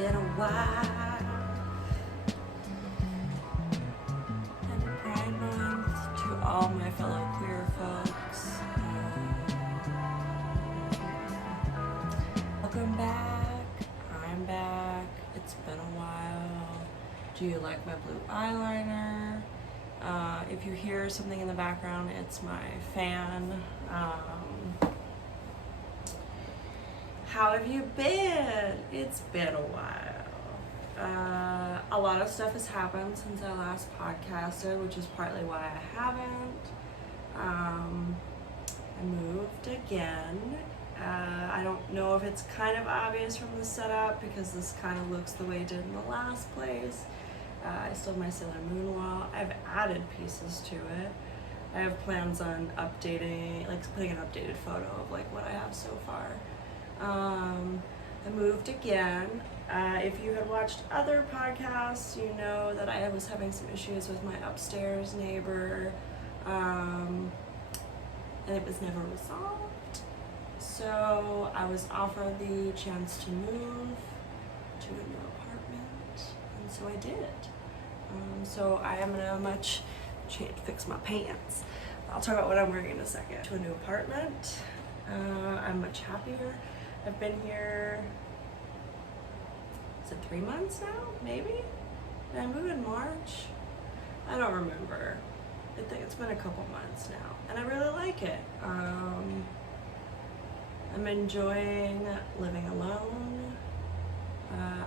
been a while. Happy Pride Month to all my fellow queer folks. Welcome back. I'm back. It's been a while. Do you like my blue eyeliner? If you hear something in the background, it's my fan. How have you been? It's been a while. A lot of stuff has happened since I last podcasted, which is partly why I haven't. I moved again. I don't know if it's kind of obvious from the setup because this kind of looks the way it did in the last place. I still have my Sailor Moon wall. I've added pieces to it. I have plans on updating, like putting an updated photo of like what I have so far. I moved again. If you had watched other podcasts, you know that I was having some issues with my upstairs neighbor, and it was never resolved. So I was offered the chance to move to a new apartment, and so I did. So I am in a fix my pants. I'll talk about what I'm wearing in a second. To a new apartment. I'm much happier. I've been here, is it 3 months now? Maybe? Did I move in March? I don't remember. I think it's been a couple months now, and I really like it. I'm enjoying living alone.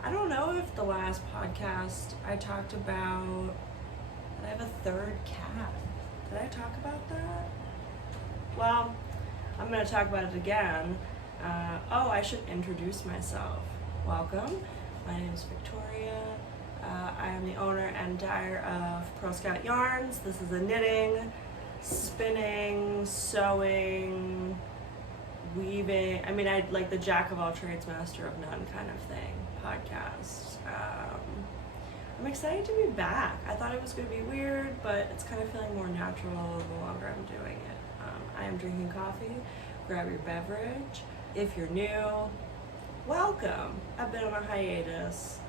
I don't know if the last podcast I talked about that I have a third cat. Did I talk about that? Well, I'm going to talk about it again. I should introduce myself. Welcome. My name is Victoria. I am the owner and dyer of Purl Scout Yarns. This is a knitting, spinning, sewing, weaving. I mean, I like the jack of all trades, master of none kind of thing podcast. I'm excited to be back. I thought it was going to be weird, but it's kind of feeling more natural the longer I'm doing it. I am drinking coffee. Grab your beverage. If you're new, welcome. I've been on a hiatus,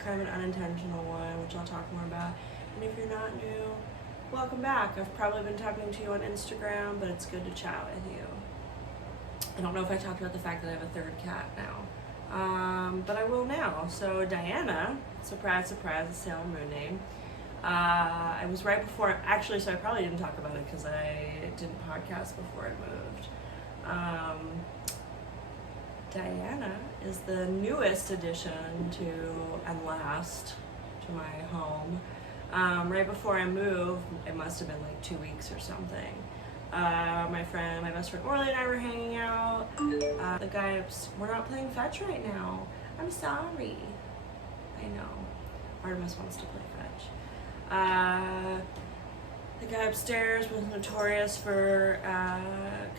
kind of an unintentional one, which I'll talk more about. And if you're not new, welcome back. I've probably been talking to you on Instagram, but it's good to chat with you. I don't know if I talked about the fact that I have a third cat now, but I will now. So Diana, surprise, surprise, a Sailor Moon name. I was right before, actually, so I probably didn't talk about it because I didn't podcast before I moved. Diana is the newest addition to, and last, to my home. Right before I moved, it must have been like 2 weeks or something. My best friend Orly and I were hanging out. The guy, we're not playing fetch right now. I'm sorry. I know. Artemis wants to play fetch. The guy upstairs was notorious for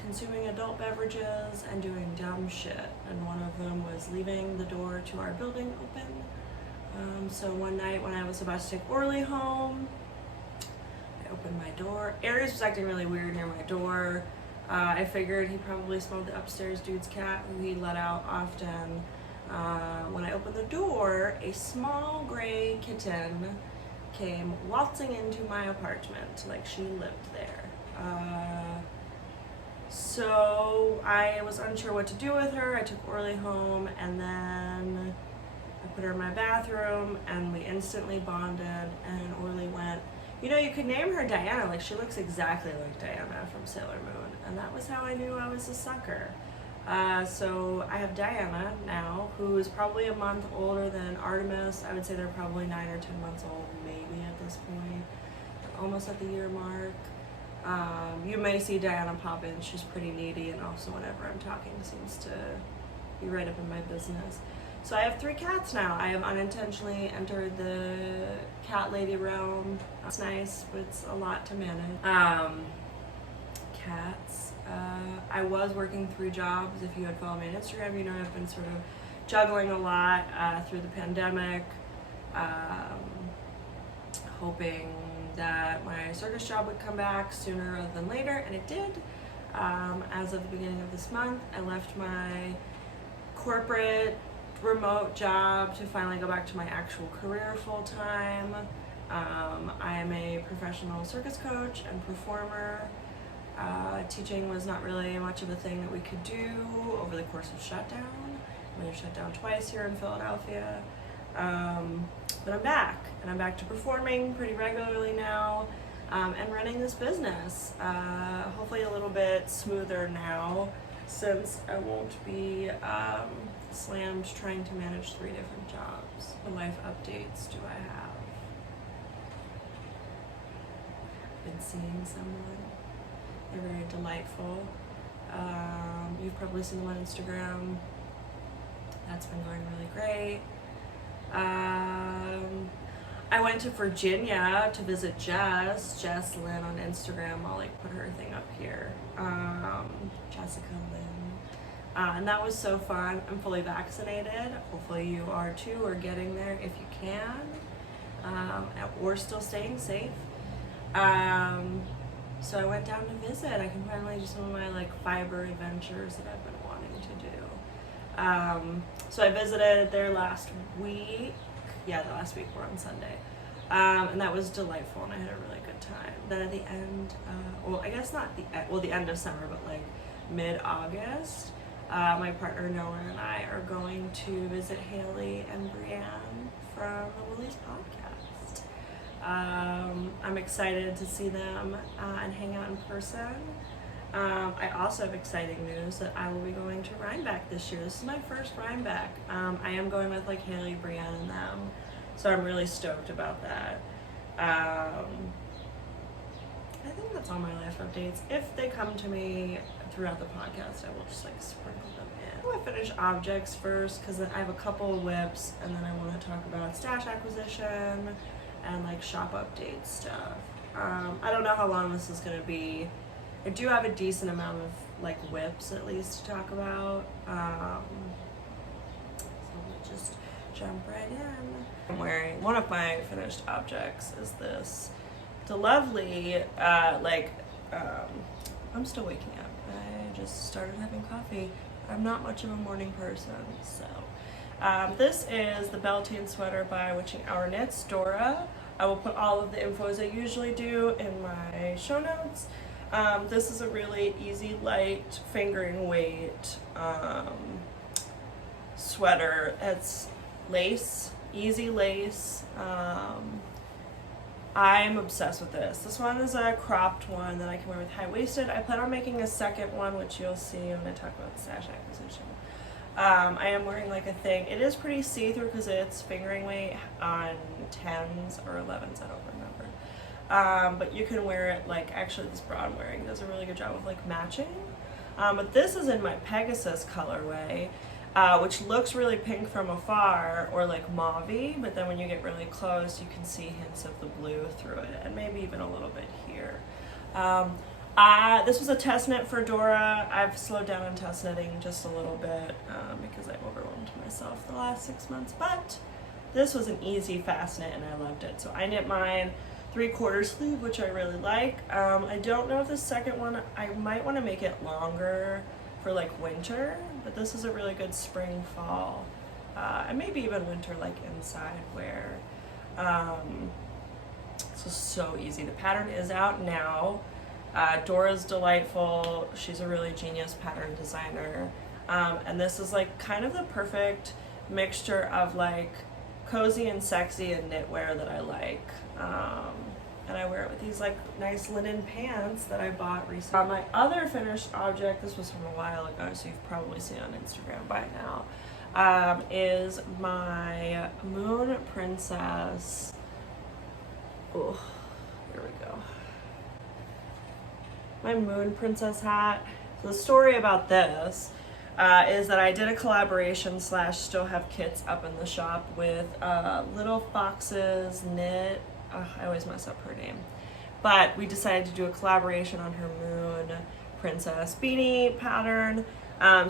consuming adult beverages and doing dumb shit. And one of them was leaving the door to our building open. So one night when I was about to take Orly home, I opened my door. Aries was acting really weird near my door. I figured he probably smelled the upstairs dude's cat who he let out often. When I opened the door, a small gray kitten came waltzing into my apartment like she lived there. So I was unsure what to do with her. I took Orly home and then I put her in my bathroom and we instantly bonded, and Orly went, you know, you could name her Diana, like she looks exactly like Diana from Sailor Moon. And that was how I knew I was a sucker. So I have Diana now, who is probably a month older than Artemis. I would say they're probably 9 or 10 months old, maybe at this point. Almost at the year mark. You may see Diana pop in. She's pretty needy, and also whenever I'm talking seems to be right up in my business. So I have 3 cats now. I have unintentionally entered the cat lady realm. It's nice, but it's a lot to manage. Cats. I was working 3 jobs. If you had followed me on Instagram, you know I've been sort of juggling a lot through the pandemic, hoping that my circus job would come back sooner rather than later, and it did. As of the beginning of this month, I left my corporate remote job to finally go back to my actual career full time. I am a professional circus coach and performer. Teaching was not really much of a thing that we could do over the course of shutdown. We were shut down twice here in Philadelphia. But I'm back, and I'm back to performing pretty regularly now, and running this business. Hopefully a little bit smoother now, since I won't be slammed trying to manage 3 different jobs. What life updates do I have? Been seeing someone. They're very delightful. You've probably seen them on Instagram. That's been going really great. I went to Virginia to visit Jess Lynn on Instagram. I'll like put her thing up here. Jessica Lynn. And that was so fun. I'm fully vaccinated. Hopefully you are too, or getting there if you can, or still staying safe. So I went down to visit. I can finally do some of my like fiber adventures that I've been wanting to do. So I visited there last week. Yeah, the last week, we're on Sunday. And that was delightful, and I had a really good time. Then at the end, well, I guess not the end of summer, but like mid-August, my partner Noah and I are going to visit Haley and Brienne from the Willie's podcast. I'm excited to see them and hang out in person. I also have exciting news that I will be going to Rhinebeck this year. This is my first Rhinebeck. I am going with like Haley, Brienne, and them, so I'm really stoked about that. I think that's all my life updates. If they come to me throughout the podcast, I will just like sprinkle them in. I want to finish objects first, because I have a couple of whips, and then I want to talk about stash acquisition and like shop update stuff. I don't know how long this is going to be. I do have a decent amount of like whips at least to talk about. So we'll just jump right in. I'm wearing, one of my finished objects is this. The lovely, I'm still waking up. I just started having coffee. I'm not much of a morning person, so. This is the Beltane sweater by Witching Hour Knits, Dora. I will put all of the info as I usually do in my show notes. This is a really easy, light, fingering weight sweater. It's lace, easy lace. I'm obsessed with this. This one is a cropped one that I can wear with high-waisted. I plan on making a second one, which you'll see when I talk about the stash acquisition. I am wearing like a thing. It is pretty see-through because it's fingering weight on 10s or 11s, I don't remember. But you can wear it like, actually this bra I'm wearing does a really good job of like matching. But this is in my Pegasus colorway, which looks really pink from afar, or like mauve-y, but then when you get really close, you can see hints of the blue through it, and maybe even a little bit here. This was a test knit for Dora. I've slowed down on test knitting just a little bit because I overwhelmed myself the last 6 months, but this was an easy, fast knit, and I loved it. So I knit mine 3/4 sleeve, which I really like. I don't know if the second one, I might want to make it longer for like winter, but this is a really good spring, fall, and maybe even winter like inside wear. So easy. The pattern is out now. Dora's delightful. She's a really genius pattern designer. And this is like kind of the perfect mixture of like cozy and sexy and knitwear that I like. And I wear it with these like nice linen pants that I bought recently. My other finished object, this was from a while ago, so you've probably seen it on Instagram by now, is my Moon Princess. Oh, here we go. My Moon Princess hat. So the story about this is that I did a collaboration / still have kits up in the shop with Little Fox's Knit. I always mess up her name. But we decided to do a collaboration on her Moon Princess beanie pattern.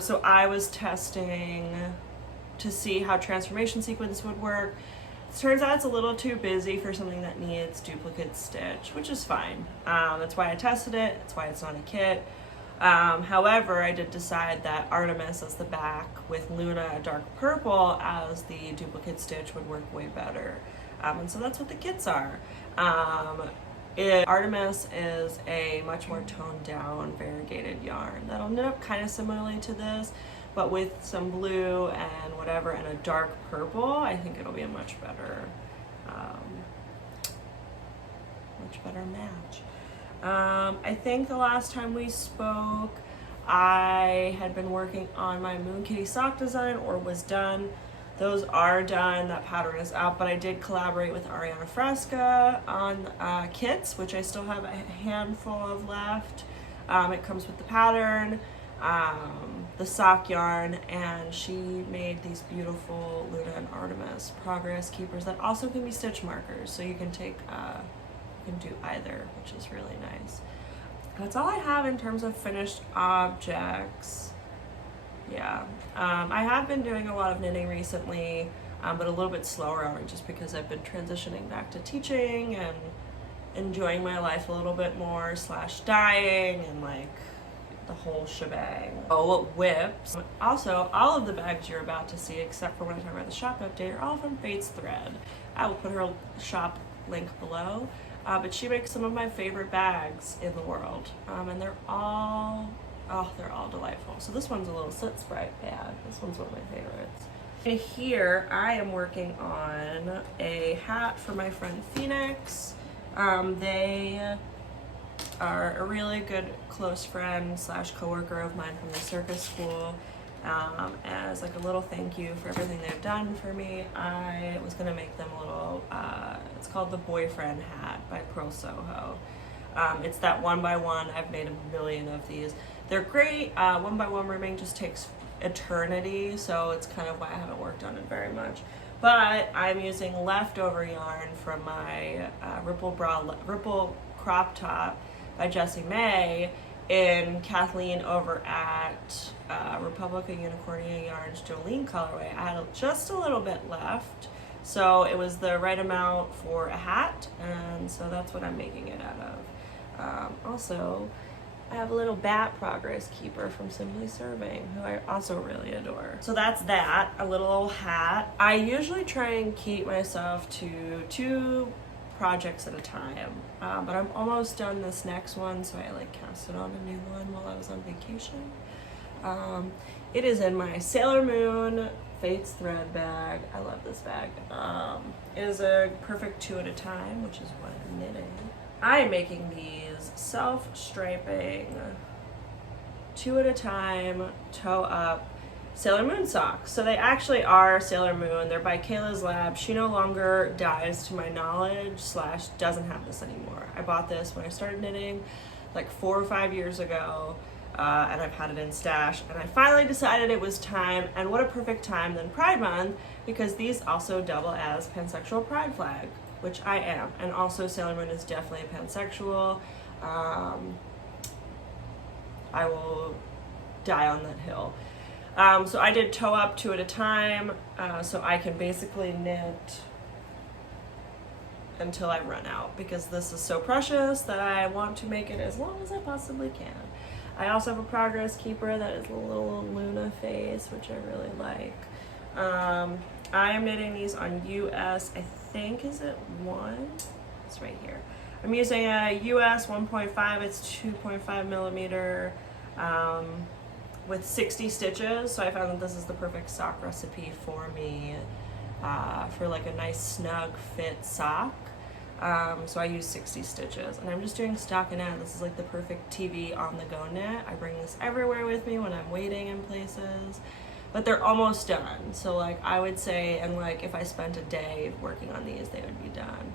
So I was testing to see how transformation sequence would work. It turns out it's a little too busy for something that needs duplicate stitch, which is fine. That's why I tested it. That's why it's not a kit. However, I did decide that Artemis as the back with Luna a dark purple as the duplicate stitch would work way better. And so that's what the kits are. Artemis is a much more toned down variegated yarn that'll knit up kind of similarly to this, but with some blue and whatever and a dark purple. I think it'll be a much better match. I think the last time we spoke, I had been working on my Moon Kitty sock design, or was done. Those are done, that pattern is out, but I did collaborate with Ariana Fresca on kits, which I still have a handful of left. It comes with the pattern, the sock yarn, and she made these beautiful Luna and Artemis progress keepers that also can be stitch markers, so you can take do either, which is really nice. That's all I have in terms of finished objects. Yeah, I have been doing a lot of knitting recently, but a little bit slower just because I've been transitioning back to teaching and enjoying my life a little bit more, / dying and like the whole shebang. Oh, whips. Also, all of the bags you're about to see, except for when I talk about the shop update, are all from Fate's Thread. I will put her shop link below. But she makes some of my favorite bags in the world, and they're all delightful. So this one's a little Soot Sprite bag. This one's one of my favorites. And here I am working on a hat for my friend Phoenix. They are a really good close friend / coworker of mine from the circus school. As like a little thank you for everything they've done for me, I was gonna make them a little, it's called the Boyfriend Hat by Purl Soho. It's that 1x1, I've made a million of these. They're great. 1x1 rimming just takes eternity, so it's kind of why I haven't worked on it very much. But I'm using leftover yarn from my Ripple crop top by Jessie May in Kathleen over at Republica Unicornia Yarns Jolene colorway. I had just a little bit left, so it was the right amount for a hat, and so that's what I'm making it out of. Also, I have a little bat progress keeper from Simply Serving, who I also really adore. So that's that, a little hat. I usually try and keep myself to 2 projects at a time, but I'm almost done this next one, so I like casted on a new one while I was on vacation. It is in my Sailor Moon Fate's Thread bag. I love this bag. It is a perfect 2 at a time, which is what I'm knitting. I am making these self-striping 2 at a time toe up Sailor Moon socks. So they actually are Sailor Moon. They're by Kayla's Lab. She no longer dyes to my knowledge / doesn't have this anymore. I bought this when I started knitting like 4 or 5 years ago, and I've had it in stash, and I finally decided it was time, and what a perfect time than Pride Month, because these also double as pansexual pride flag, which I am, and also Sailor Moon is definitely a pansexual. I will die on that hill. So I did toe up 2 at a time, so I can basically knit until I run out, because this is so precious that I want to make it as long as I possibly can. I also have a progress keeper that is a little Luna face, which I really like. I am knitting these on US, I think, is it 1? It's right here. I'm using a US 1.5, it's 2.5 millimeter, with 60 stitches, so I found that this is the perfect sock recipe for me, for like a nice snug fit sock. So I use 60 stitches, and I'm just doing stockinette. This is like the perfect TV on the go knit. I bring this everywhere with me when I'm waiting in places, but they're almost done. So like I would say, and like if I spent a day working on these, they would be done.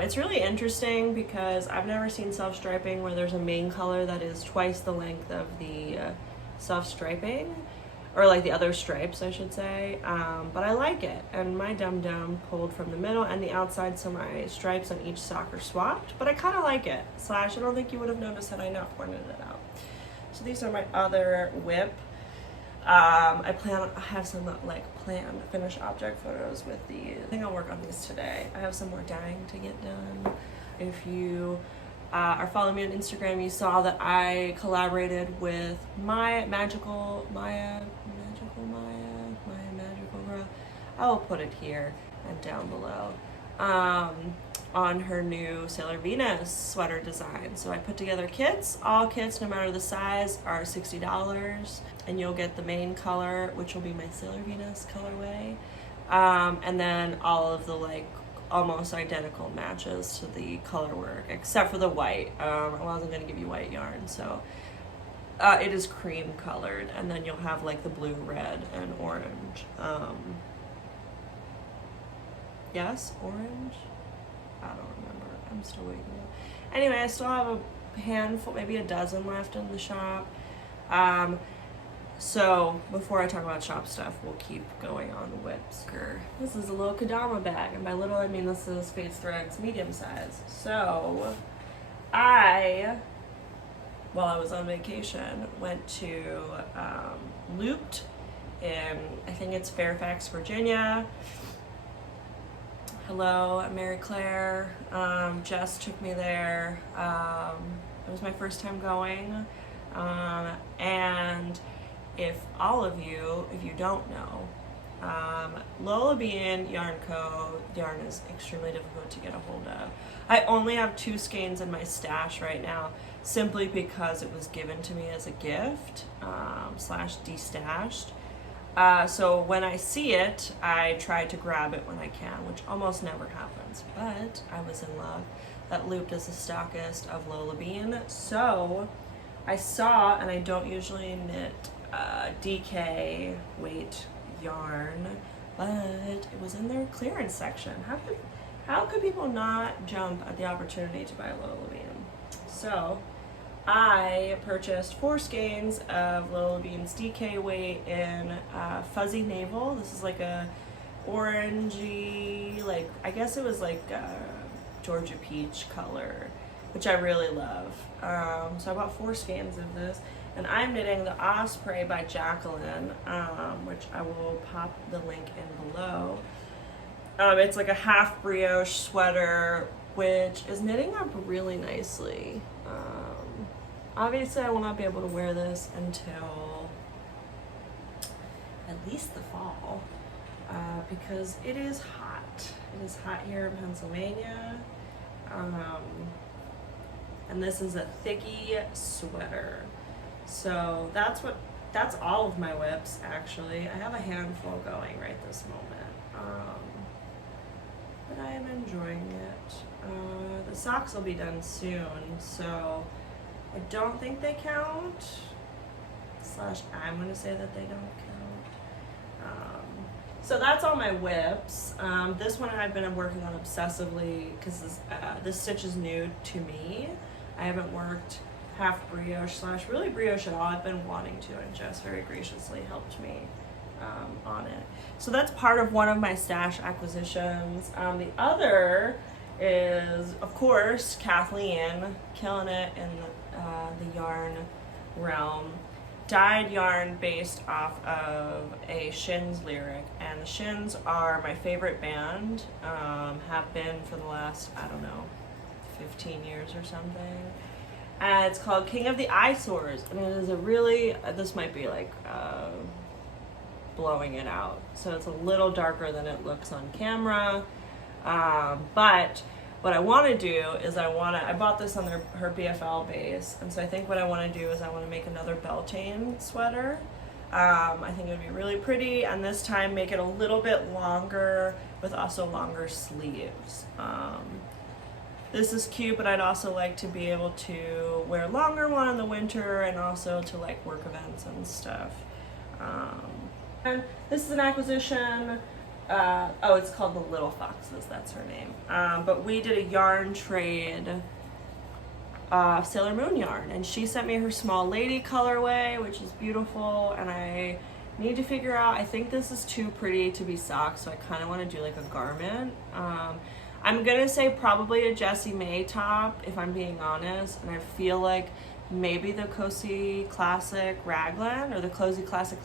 It's really interesting because I've never seen self-striping where there's a main color that is twice the length of the self-striping, or like the other stripes I should say, but I like it, and my dum-dum pulled from the middle and the outside, so my stripes on each sock are swapped, but I kind of like it, / I don't think you would have noticed had I not pointed it out. So these are my other whip. I have some like planned finished object photos with these. I think I'll work on these today. I have some more dyeing to get done. If you or follow me on Instagram, you saw that I collaborated with Maya Magical Girl. I will put it here and down below. On her new Sailor Venus sweater design. So I put together kits. All kits, no matter the size, are $60, and you'll get the main color, which will be my Sailor Venus colorway, and then all of the like almost identical matches to the color work, except for the white. I wasn't gonna give you white yarn, so it is cream colored, and then you'll have like the blue, red, and orange. Yes, orange? I don't remember. I'm still waiting. Anyway, I still have a handful, maybe a dozen left in the shop. So before I talk about shop stuff, we'll keep going on whips. This is a little Kadama bag, and by little I mean this is Fates Threads medium size. So while I was on vacation, went to Looped in, I think it's Fairfax, Virginia. Hello, I'm Mary Claire. Jess took me there. It was my first time going. And if you don't know, Lola Bean Yarn Co. yarn is extremely difficult to get a hold of. I only have 2 skeins in my stash right now, simply because it was given to me as a gift, / destashed. So when I see it, I try to grab it when I can, which almost never happens, but I was in love that Looped is a stockist of Lola Bean. So I saw, and I don't usually knit DK weight yarn, but it was in their clearance section. How could people not jump at the opportunity to buy Lola Bean? So I purchased 4 skeins of Lola Bean's DK weight in Fuzzy Navel. This is like a orangey, like, I guess it was like Georgia peach color, which I really love. So I bought 4 skeins of this, and I'm knitting the Osprey by Jacqueline, which I will pop the link in below. It's like a half brioche sweater, which is knitting up really nicely. Obviously, I will not be able to wear this until at least the fall, because it is hot. It is hot here in Pennsylvania. And this is a thicky sweater. So that's all of my whips, actually. I have a handful going right this moment. But I am enjoying it. The socks will be done soon, so I don't think they count. / I'm going to say that they don't count. So that's all my whips. This one I've been working on obsessively because this stitch is new to me. I haven't worked half brioche / really brioche at all. I've been wanting to, and Jess very graciously helped me on it. So that's part of one of my stash acquisitions. The other is, of course, Kathleen, killing it in the yarn realm. Dyed yarn based off of a Shins lyric, and the Shins are my favorite band, have been for the last, I don't know, 15 years or something. And it's called King of the Eyesores, and it is a really, this might be like blowing it out, so it's a little darker than it looks on camera, but what I want to do is I bought this on her BFL base, and so I think what I want to do is I want to make another Beltane sweater. I think it would be really pretty, and this time make it a little bit longer with also longer sleeves. This is cute, but I'd also like to be able to wear a longer one in the winter, and also to like work events and stuff. And this is an acquisition. It's called the Little Foxes, that's her name. But we did a yarn trade of Sailor Moon yarn, and she sent me her Small Lady colorway, which is beautiful, and I need to figure out, I think this is too pretty to be socks, so I kind of want to do like a garment. I'm gonna say probably a Jessie May top, if I'm being honest, and I feel like maybe the Cozy Classic Raglan, or the Cozy Classic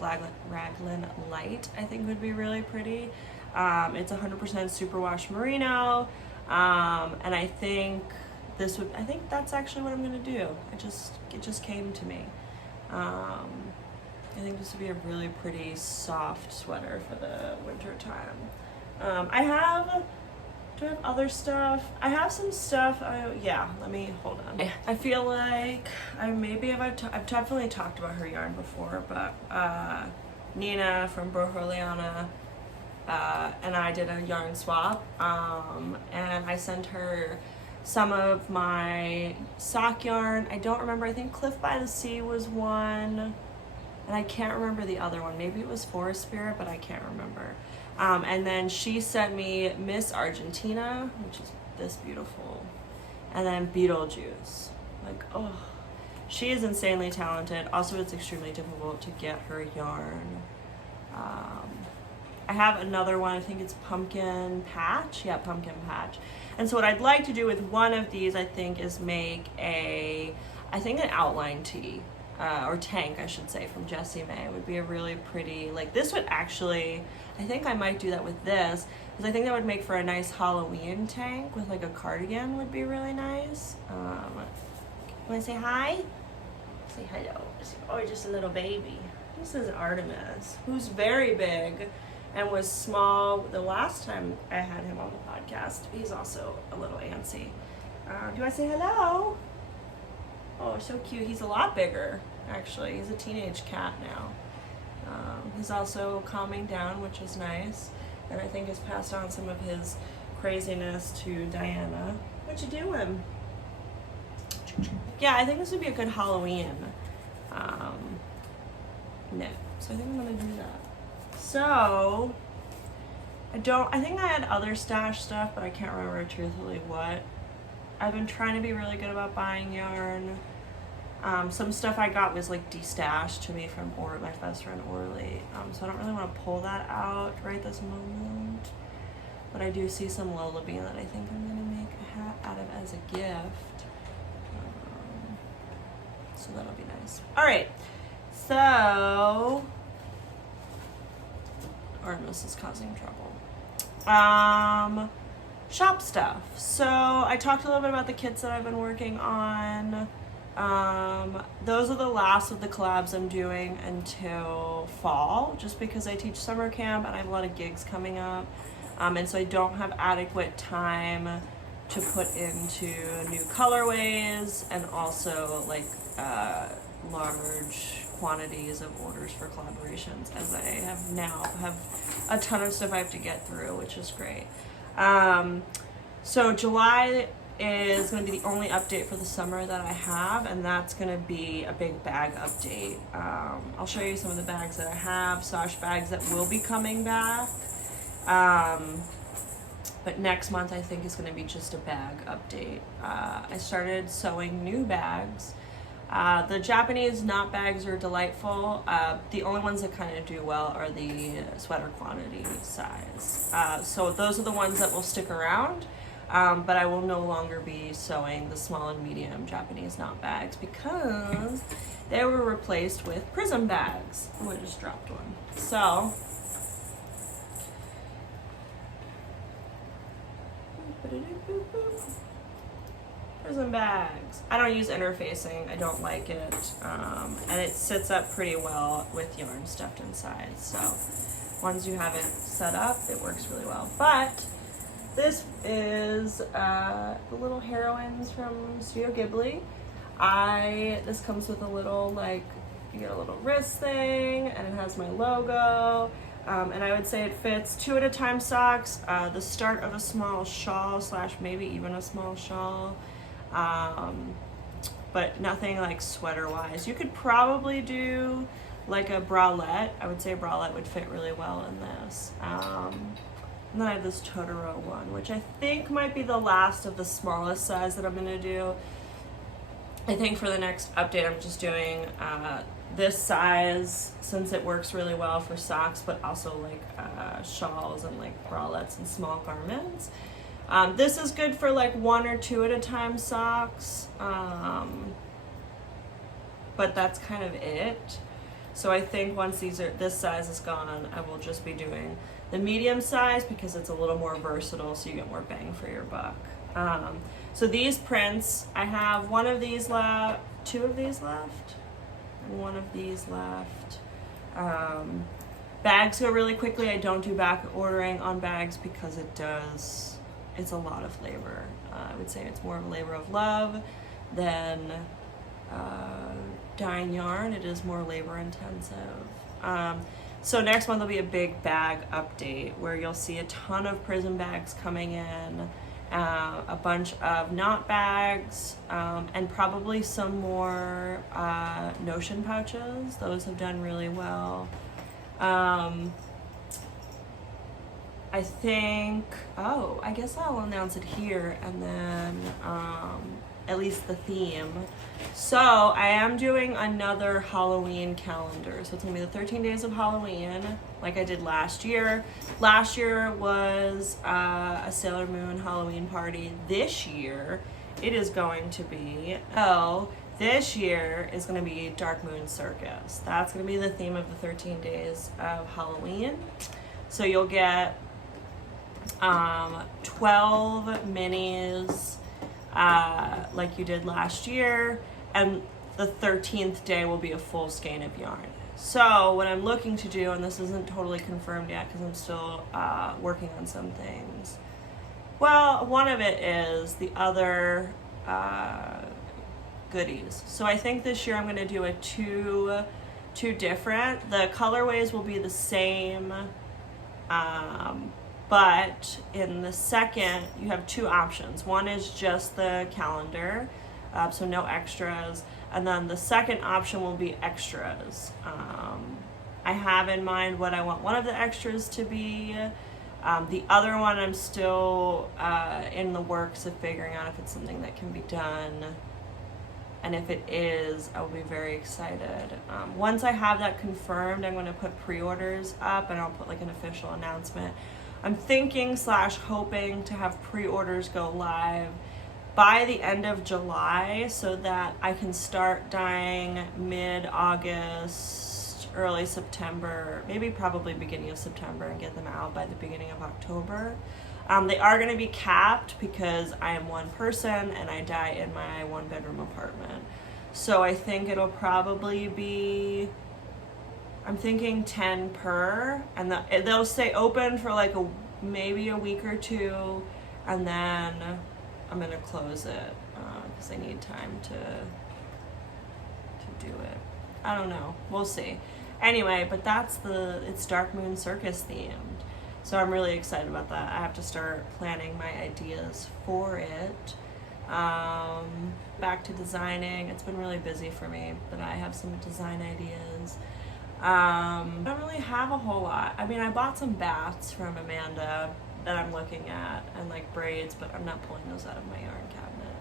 Raglan Light, I think would be really pretty. It's 100% superwash merino, and I think I think that's actually what I'm gonna do. It just came to me. I think this would be a really pretty soft sweater for the winter time. Do I have other stuff? I have some stuff. Let me hold on. I feel like I've definitely talked about her yarn before, but Nina from Purl and I did a yarn swap, and I sent her some of my sock yarn. I don't remember. I think Cliff by the Sea was one, and I can't remember the other one. Maybe it was Forest Spirit, but I can't remember. And then she sent me Miss Argentina, which is this beautiful, and then Beetlejuice. Like, oh, she is insanely talented. Also, it's extremely difficult to get her yarn. I have another one, I think it's Pumpkin Patch. Yeah, Pumpkin Patch. And so what I'd like to do with one of these, I think, is make an outline tee, or tank, I should say, from Jessie May. It would be a really pretty, like, this would actually, I think I might do that with this, because I think that would make for a nice Halloween tank with, like, a cardigan would be really nice. Want to say hi? Say hello. Oh, just a little baby. This is Artemis, who's very big and was small the last time I had him on the podcast. He's also a little antsy. Do I say hello? Oh, so cute. He's a lot bigger, actually. He's a teenage cat now. He's also calming down, which is nice. And I think has passed on some of his craziness to Diana. What you doing? Yeah, I think this would be a good Halloween knit. So I think I'm gonna do that. So, I think I had other stash stuff, but I can't remember truthfully what. I've been trying to be really good about buying yarn. Some stuff I got was like destashed to me from my best friend Orly. So I don't really want to pull that out right this moment. But I do see some Lola Bean that I think I'm going to make a hat out of as a gift. So that'll be nice. All right. So, Artemis is causing trouble. Shop stuff. So I talked a little bit about the kits that I've been working on. Those are the last of the collabs I'm doing until fall, just because I teach summer camp and I have a lot of gigs coming up. And so I don't have adequate time to put into new colorways and also like large quantities of orders for collaborations, as I have a ton of stuff I have to get through, which is great. So July is going to be the only update for the summer that I have, and that's going to be a big bag update. I'll show you some of the bags that I have, Sash bags that will be coming back. But next month I think is going to be just a bag update. I started sewing new bags. The Japanese knot bags are delightful. The only ones that kind of do well are the sweater quantity size. So those are the ones that will stick around, but I will no longer be sewing the small and medium Japanese knot bags because they were replaced with prism bags. Oh, I just dropped one. So, prism bags. I don't use interfacing. I don't like it. And it sits up pretty well with yarn stuffed inside. So once you have it set up, it works really well. But this is the little heroines from Studio Ghibli. This comes with a little, like, you get a little wrist thing, and it has my logo. And I would say it fits 2 at a time socks, the start of a small shawl / maybe even a small shawl, but nothing like sweater wise. You could probably do like a bralette. I would say a bralette would fit really well in this. And then I have this Totoro one, which I think might be the last of the smallest size that I'm gonna do. I think for the next update I'm just doing this size, since it works really well for socks, but also like shawls and like bralettes and small garments. This is good for like 1 or 2 at a time socks, but that's kind of it. So I think once this size is gone, I will just be doing the medium size because it's a little more versatile, so you get more bang for your buck. So these prints, I have one of these left, two of these left, and one of these left. Bags go really quickly. I don't do back ordering on bags because it's a lot of labor. I would say it's more of a labor of love than dyeing yarn. It is more labor intensive. So next month will be a big bag update where you'll see a ton of Prism bags coming in, a bunch of knot bags, and probably some more Notion pouches. Those have done really well. I think, I guess I'll announce it here and then at least the theme. So I am doing another Halloween calendar. So it's gonna be the 13 days of Halloween like I did last year. Last year was a Sailor Moon Halloween party. This year it is going to be, this year is going to be Dark Moon Circus. That's going to be the theme of the 13 days of Halloween. So you'll get 12 minis like you did last year, and the 13th day will be a full skein of yarn. So what I'm looking to do, and this isn't totally confirmed yet because I'm still working on some things. Well, one of it is the other goodies. So I think this year I'm going to do a two different. The colorways will be the same, but in the second you have two options. One is just the calendar, so no extras, and then the second option will be extras. I have in mind what I want one of the extras to be. The other one I'm still in the works of figuring out if it's something that can be done. And if it is, I will be very excited. Once I have that confirmed, I'm going to put pre-orders up and I'll put like an official announcement. I'm thinking / hoping to have pre-orders go live by the end of July so that I can start dyeing mid-August, early September, maybe probably beginning of September, and get them out by the beginning of October. They are going to be capped because I am one person and I dye in my 1-bedroom apartment. So I think it'll probably be, I'm thinking 10 per, and they'll stay open for like maybe a week or two, and then I'm going to close it because I need time to do it. I don't know. We'll see. Anyway, but it's Dark Moon Circus themed. So I'm really excited about that. I have to start planning my ideas for it. Back to designing. It's been really busy for me, but I have some design ideas. I don't really have a whole lot. I mean, I bought some bats from Amanda that I'm looking at, and like braids, but I'm not pulling those out of my yarn cabinet.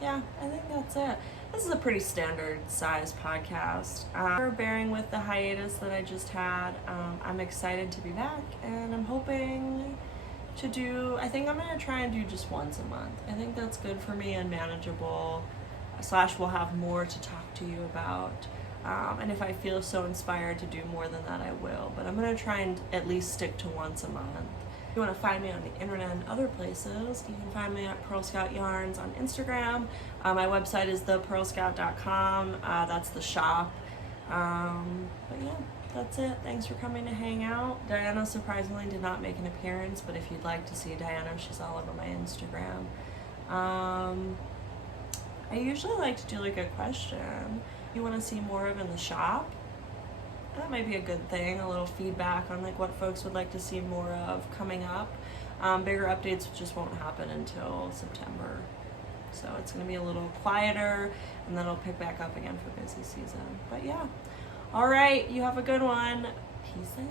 Yeah, I think that's it. This is a pretty standard size podcast. For bearing with the hiatus that I just had. I'm excited to be back, and I'm hoping to do, I think I'm going to try and do just once a month. I think that's good for me and manageable, / we'll have more to talk to you about. And if I feel so inspired to do more than that, I will. But I'm going to try and at least stick to once a month. If you want to find me on the internet and other places, you can find me at Purl Scout Yarns on Instagram. My website is thepurlscout.com. That's the shop. But yeah, that's it. Thanks for coming to hang out. Diana surprisingly did not make an appearance, but if you'd like to see Diana, she's all over my Instagram. I usually like to do like a question you want to see more of in the shop. That might be a good thing, a little feedback on like what folks would like to see more of coming up. Bigger updates just won't happen until September. So it's going to be a little quieter, and then it'll pick back up again for busy season. But yeah. All right, you have a good one. Peace out.